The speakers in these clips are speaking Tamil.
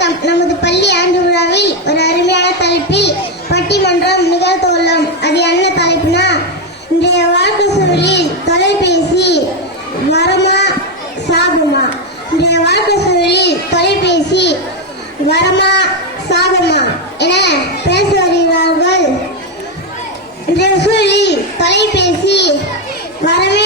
வணக்கம். நமது பள்ளி ஆண்டு விழாவில் ஒரு அருமையான தலைப்பில் பட்டிமன்றம் நிகழ்த்த உள்ளோம் அது என்ன தலைப்புனா இன்றைய வாழ்க்கை சூழலில் தொலைபேசி வரமா சாபமா இன்றைய வாழ்க்கை சூழலில் தொலைபேசி வரமா சாபமா என பேசி வருகிறார்கள். இன்றைய சூழலில் தொலைபேசி வரமே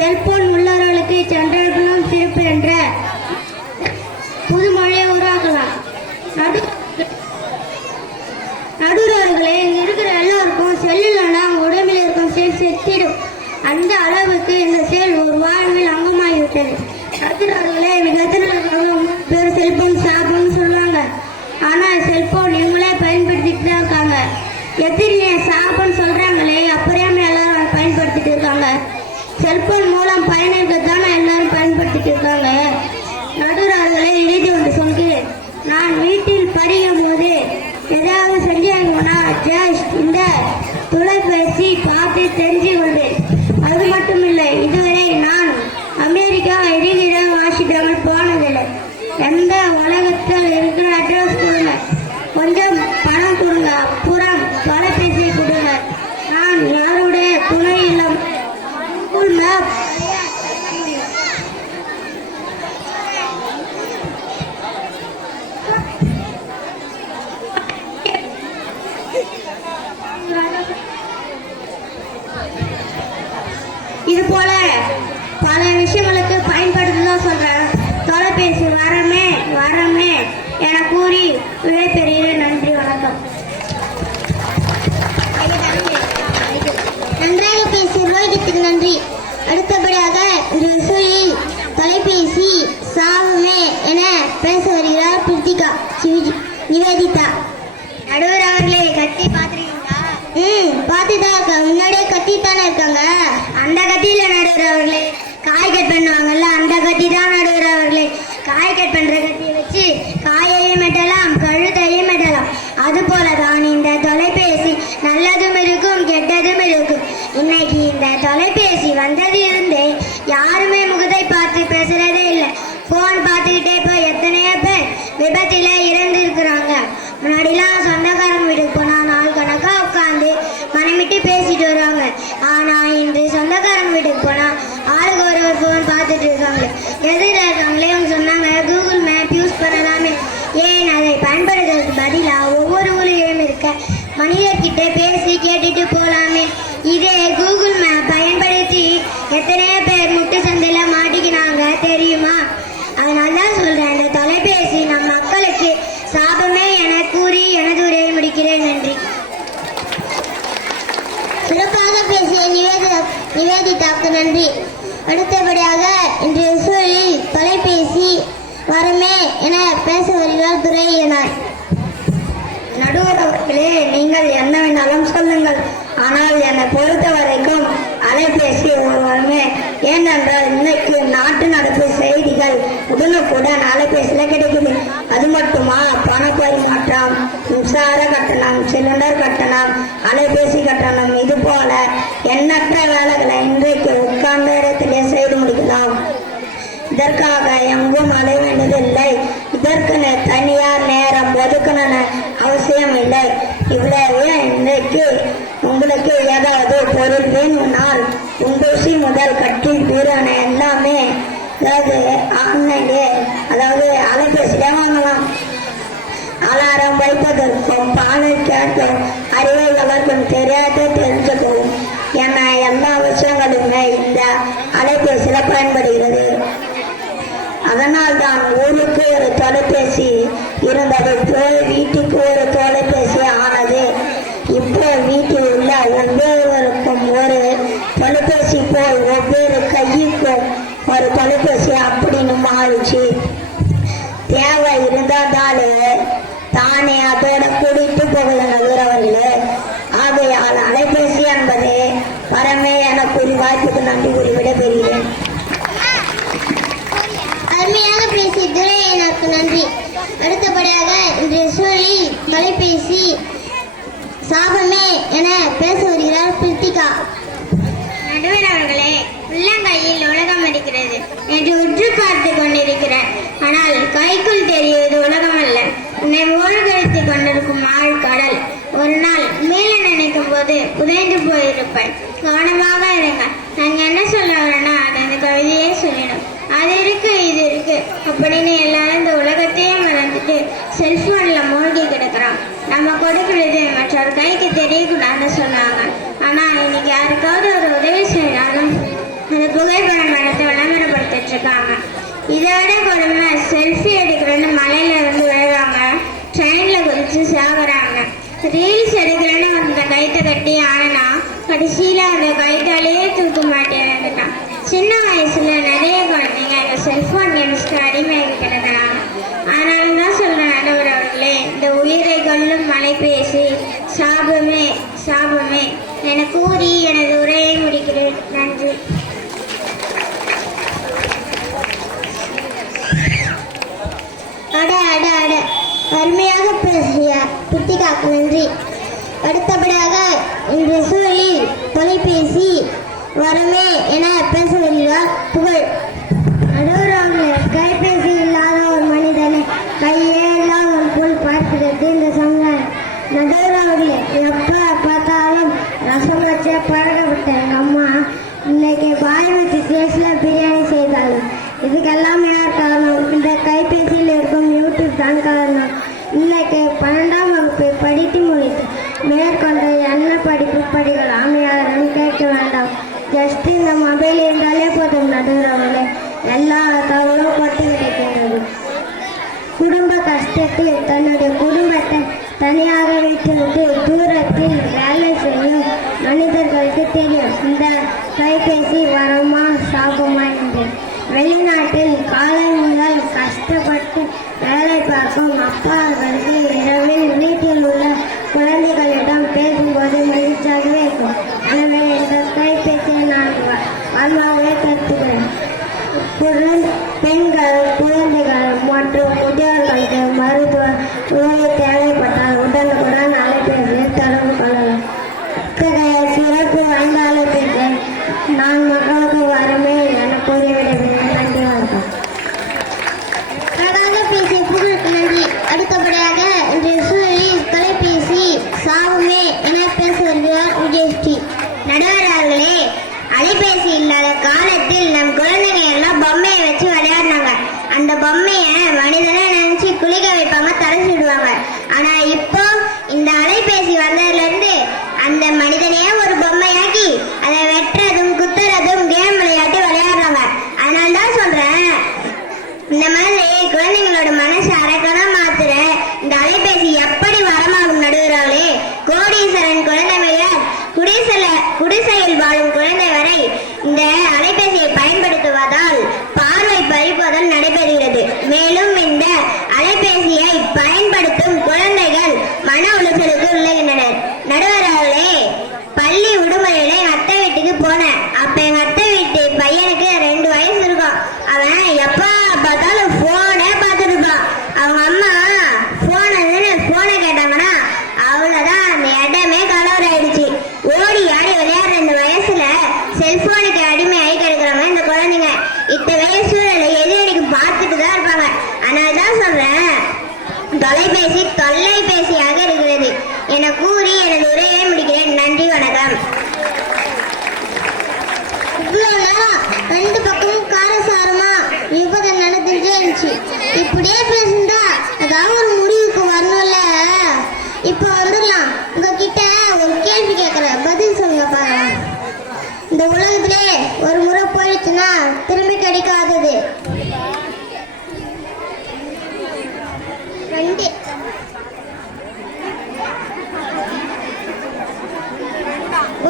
செல்போன் உள்ளவர்களுக்கு சென்ற சிரிப்பு என்ற புதுமொழியை உருவாக்கலாம். நடு நடுவர்களே இருக்கிற எல்லோருக்கும் செல் இல்லைன்னா அவங்க உடம்பில் இருக்கும் செல் செத்திடும். அந்த அளவுக்கு இந்த செல் ஒரு வாழ்வில் அங்கமாகிவிட்டது. நடுவர்களே இன்னைக்கு பேர் செல்போன் சாப்பிடுன்னு சொல்லுவாங்க. ஆனால் செல்போன் இவங்களே பயன்படுத்திட்டு தான் இருக்காங்க. எத்தனை எல்லாரும் இருக்காங்க எழுதி வந்து சொல்கிறேன் நான் வீட்டில் படிக்கும் போது ஏதாவது செஞ்சாங்கன்னா ஜஸ்ட் இந்த தொலைபேசி பார்த்து தெரிஞ்சு வந்தேன் அது மட்டும் இல்லை இதுவரை நான் அமெரிக்கா இருக்கிற வாசிக்காமல் போனதில்லை. எந்த உலகத்தில் இருக்கிற அட்ரஸ் கொடுங்க கொஞ்சம் பணம் கொடுங்க. அப்புறம் விடைபெறுகிறேன் நன்றி வணக்கம். நன்றாக பேசிய ரோஹித்துக்கு நன்றி. அடுத்தபடியாக இந்த சூழலில் தொலைபேசி சாவுமே என பேச வருகிறார் பிரித்திகா நிவேதிதா. நடுவர் அவர்களே கத்தி பார்த்துருக்கீங்களா? ம் பார்த்துதான் முன்னாடியே கத்தி தானே இருக்காங்க அந்த கத்தியில நடுவர் அவர்களே காய் கட் பண்ணுவாங்கல்ல அந்த கத்தி தான் நடுவர் அவர்களே காய் கட் பண்ற கத்தியை வச்சு காயையும் வெட்டலாம் கழுத்தையும் வெட்டலாம் அது போல தான் இந்த தொலைபேசி நல்லதும் இருக்கும் கெட்டதும் இருக்கும் இன்னைக்கு இந்த தொலைபேசி வந்தது இருந்தே யாருமே முகத்தை பார்த்து பேசுறதே இல்லை ஃபோன் பார்த்துக்கிட்டே போய் எத்தனையோ பேர் விபத்தில் இறந்துருக்கிறாங்க. முன்னாடிலாம் சொந்தக்காரங்க வீட்டுக்கு போனால் நாள் கணக்காக உட்காந்து மனமிட்டு பேசிட்டு வருவாங்க. ஆனால் இன்று சொந்தக்காரங்க வீட்டுக்கு போனால் ஆளுக்கு ஒரு ஒரு ஃபோன் பார்த்துட்டு இருக்காங்க. எதிரில் இருக்காங்களே அவங்க சொன்னாங்க கூகுள் மேப் யூஸ் பண்ணலாமே. ஏன் அதை பயன்படுத்துறதுக்கு பதிலாக ஒவ்வொரு ஊர்லயும் இருக்க மனிதர்கிட்ட பேசி கேட்டுட்டு போகலாமே இதே கூகுள் மேப் பயன்படுத்தி எத்தனையோ பேர் முட்டு சந்தையில மாட்டிக்கினாங்க தெரியுமா அதனால சொல்றேன் அந்த தொலைபேசி நம் மக்களுக்கு சாபமே என கூறி எனது உரையை முடிக்கிறேன் நன்றி. சிறப்பாக பேசிய நிவேத நிவேதிதாக்கு நன்றி. அடுத்தபடியாக இன்றைய சூழலில் தொலைபேசி வரமே என பேச வருகிறார் துரையனார். நடுவர் அவர்களே நீங்கள் என்ன வேண்டாலும் சொல்லுங்கள். ஆனால் என்னை பொறுத்த வரைக்கும் அலைபேசி ஒருவருமே ஏனென்றால் இன்னைக்கு நாட்டு நடப்பு செய்திகள் உடனுக்குடன் அலைபேசியில கிடைக்குது. அது மட்டுமா? பண பரிமாற்றம் மின்சார கட்டணம் சிலிண்டர் கட்டணம் அலைபேசி கட்டணம் இது போல எண்ணற்ற வேலைகளை இன்றைக்கு உட்கார்ந்த இடத்திலே செய்து முடிக்கலாம். இதற்காக எங்கும் அலைய வேண்டியதில்லை இதற்குன்னு தனியார் நேரம் ஒதுக்கணும்னு அவசியம் இல்லை. இவ்வளவு இன்றைக்கு உங்களுக்கு ஏதாவது பொருள் வேணும்னால் குண்டூசி முதல் கட்டில் பீரான எல்லாமே அதாவது ஆன்லைன்லே அதாவது அலைபேசியிலே வாங்கலாம் அலாரம் வைப்பதற்கும் பாலை கேட்கும் அறிவை வளர்க்கும் தெரியாத தெரிஞ்சுக்கவும். என எல்லா விஷயங்களுமே இந்த அலைபேசியில் பயன்படுகிறது. ஊருக்கு ஒரு தொலைபேசி இருந்தது. போய் வீட்டுக்கு ஒரு தொலைபேசி ஆனது. இப்போ வீட்டில் உள்ள ஒவ்வொருவருக்கும் ஒரு தொலைபேசி போய் ஒவ்வொரு கைக்கும் ஒரு தொலைபேசி அப்படின்னு மாறிச்சு. தேவை இருந்தாலே தானே அதோட கூடிட்டு போகுதுங்க வீரவர்களே ஆகையால் அலைபேசி என்பது வரமே. என கூறி வாய்ப்புக்கு நன்றி தொலைபேசி சாகமே என பேச வருகிறார் பிரித்திகா. நடுவர் அவர்களே உள்ளங்கையில் உலகம் இருக்கிறது என்று உற்று பார்த்து கொண்டிருக்கிறார். ஆனால் கைக்குள் தெரிவது உலகம் அல்ல உன்னை மூழ்கடித்துக் கொண்டிருக்கும் ஆள் கடல். ஒரு நாள் மீள நினைக்கும் போது புதைந்து போயிருப்பேன். கவனமாக இருங்க நான் என்ன சொல்ல வரேன்னா அது அந்த கவிதையே சொல்லிடும். அது இருக்கு இது இருக்கு. அப்படின்னு எல்லாரும் இந்த உலகத்தையே மறந்துட்டு செல்போன்ல நம்ம கிடக்குறோம் நம்ம கொடுக்கிறது மற்றொரு கைக்கு தெரியக்கூடாதுன்னு சொன்னாங்க. ஆனா இன்னைக்கு யாருக்காவது ஒரு உதவி செய்யறாலும் அந்த புகைப்படம் எடுத்து விளம்பரப்படுத்திட்டு இருக்காங்க. இதோட கொடுமை செல்ஃபி எடுக்கிறேன்னு மலையில இருந்து விழுறாங்க. ட்ரெயின்ல குதிச்சு சாகுறாங்க. ரீல்ஸ் எடுக்கிறேன்னு அந்த கைத்தை கட்டி ஆனா கடைசியில அந்த கைத்தாலேயே தூக்க மாட்டேன் சின்ன வயசுல நிறைய குழந்தைங்க அந்த செல்போன் கேம்ஸ்க்கு அடிமையாகி கிடக்குறாங்க அதனால தான் சொல்றேன் ஆண்டவர் அவர்களே இந்த உயிரை கொல்லும் மலை பேசி. சாபமே சாபமே. என கூறி எனது உரையை முடிக்கிறேன். நன்றி. அட அட அட. அருமையாக பேசிய பிரித்திகாக்கு நன்றி. அடுத்தபடியாக இந்த சூழலில் தொலைபேசி வரமே என பேச வருகிறார் புகழ் நடுவரவர்களே கைபேசி இல்லாத ஒரு மனிதனை கையே இல்லாமல் போல் பார்க்கிறது இந்த சமுதாயம் நடுவரவர்களே எப்ப பார்த்தாலும் ரசம் வச்சே பழகப்பட்டேன் அம்மா இன்னைக்கு பாய் வச்சு டேஸ்ட்ல பிரியாணி செய்தாங்க. இதுக்கெல்லாம் யார் காரணம்? இந்த கைபேசியில் இருக்கும் யூடியூப் தான் காரணம். இன்னைக்கு பன்னெண்டாம் வகுப்பு படித்து முடித்து மேற்கொண்ட என்ன படிப்பு படிக்கலாம் யாரும் கேட்க வேண்டாம். ஜஸ்ட் இந்த மொபைல் இருந்தாலே போதும் நடுகிறவங்களே எல்லா தகவலும் பட்டு கிடைக்கின்றது. குடும்ப கஷ்டத்தில் தன்னுடைய குடும்பத்தை தனியாக வைத்துவிட்டு தூரத்தில் வேலை செய்யும் மனிதர்களுக்கு தெரியும். இந்த கைபேசி வரமா சாபமா என்று. வெளிநாட்டில் காலை முதல் கஷ்டப்பட்டு வேலை பார்க்கும் அப்பாக்களுக்கு இரவில் வீட்டில் உள்ள குழந்தைகளிடம் பேசும்போது மகிழ்ச்சியாகவே இருக்கும். எனவே இந்த கைபேசியை நான் வாழ்வாகவே கற்றுக்கிறேன் பெண்கள் குழந்தைகள் மற்றும் முதியோர்களுக்கு மருத்துவ உதவி தேவைப்பட்டால் உடனுக்குடன் அலைபேசியில் தொடர்பு கொள்ளலாம் இத்தகைய சிறப்பு வாய்ந்த அலைபேசி நான் மக்களுக்கு வரமே என கூறிவிடுகிறேன் நன்றி வணக்கம் அழகாக பேசிய புகழுக்கு நன்றி அடுத்தபடியாக இன்றைய சூழலில் தொலைபேசி சாவுமே என பேச வருகிறார் விஜயஸ்ரீ நடுவர்களே அலைபேசி இல்லாத காலத்தில் நம் குழந்தைங்க எல்லாம் பொம்மையை வச்சு விளையாடினாங்க. அந்த பொம்மையை மனிதனை நினைச்சு குளிக்க வைப்பாங்க தலை சுடுவாங்க ஆனா இப்போ இந்த அலைபேசி வந்ததுல இருந்து அந்த மனிதனையே ஒரு பொம்மையாக்கி அதை வெட்டுறதும் குத்துறதும் கேம் விளையாட்டு விளையாடுறாங்க அதனால தான் சொல்றேன் இந்த மாதிரி குழந்தைங்களோட மனசு அரக்கனா மாத்துற இந்த அலைபேசி எப்படி வரமாகும் நடுகிறாளே கோடீஸ்வரன் குழந்தை முதல் குடிசைல குடிசையில் வாழும் குழந்தை வரை இந்த அலைபேசியை பயன்படுத்துவதால் பார்வை பறிப்பதல் நடைபெறுகிறது. மேலும் இந்த அலைபேசியை பயன்படுத்தும் குழந்தைகள் தொலைபேசி தொல்லைபேசியாக இருக்கிறது என கூறி எனது உரையை முடிக்கிறேன். நன்றி வணக்கம். ரெண்டு பக்கமும் காரசாரமா விபதம் நடந்துட்டே இருந்துச்சு. இப்படியே பேசிருந்தா ஏதாவது ஒரு முடிவுக்கு வரணும்ல? இப்போ வந்து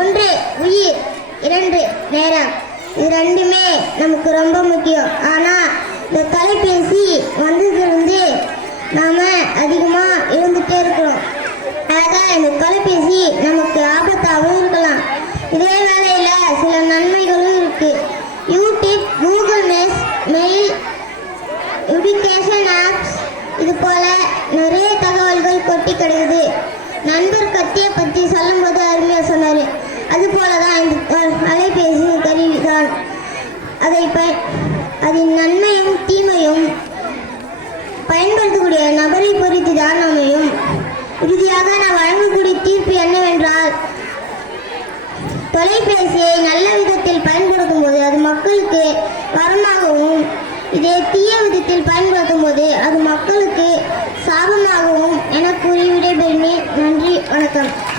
ஒன்று உயிர். இரண்டு நேரம். இது ரெண்டுமே நமக்கு ரொம்ப முக்கியம். ஆனால் இந்த தொலைபேசி வந்ததுலேருந்து நாம் அதிகமாக இருந்துகிட்டே இருக்கிறோம். அதான் இந்த தொலைபேசி நமக்கு ஆபத்தாகவும் இருக்கலாம். இதே வேளையில சில நன்மைகளும் இருக்குது யூடியூப் கூகுள் மேஸ் மெயில் எஜுகேஷன் ஆப்ஸ் இது போல நிறைய தகவல்கள் கொட்டி கிடக்குது. நண்பர் கத்தியை பற்றி சொல்லும்போது அருமையாக சொன்னார். அது தான் அலைபேசி கருவிதான். அதை ப அதன் நன்மையும் தீமையும் பயன்படுத்தக்கூடிய நபரை பொறுத்து தான் அமையும் இறுதியாக நான் வழங்கக்கூடிய தீர்ப்பு என்னவென்றால் தொலைபேசியை நல்ல விதத்தில் பயன்படுத்தும் போது அது மக்களுக்கு வரமாகவும் இதே தீய விதத்தில் பயன்படுத்தும் போது அது மக்களுக்கு சாபமாகவும் என கூறி விடைபெறுகிறேன். நன்றி வணக்கம்.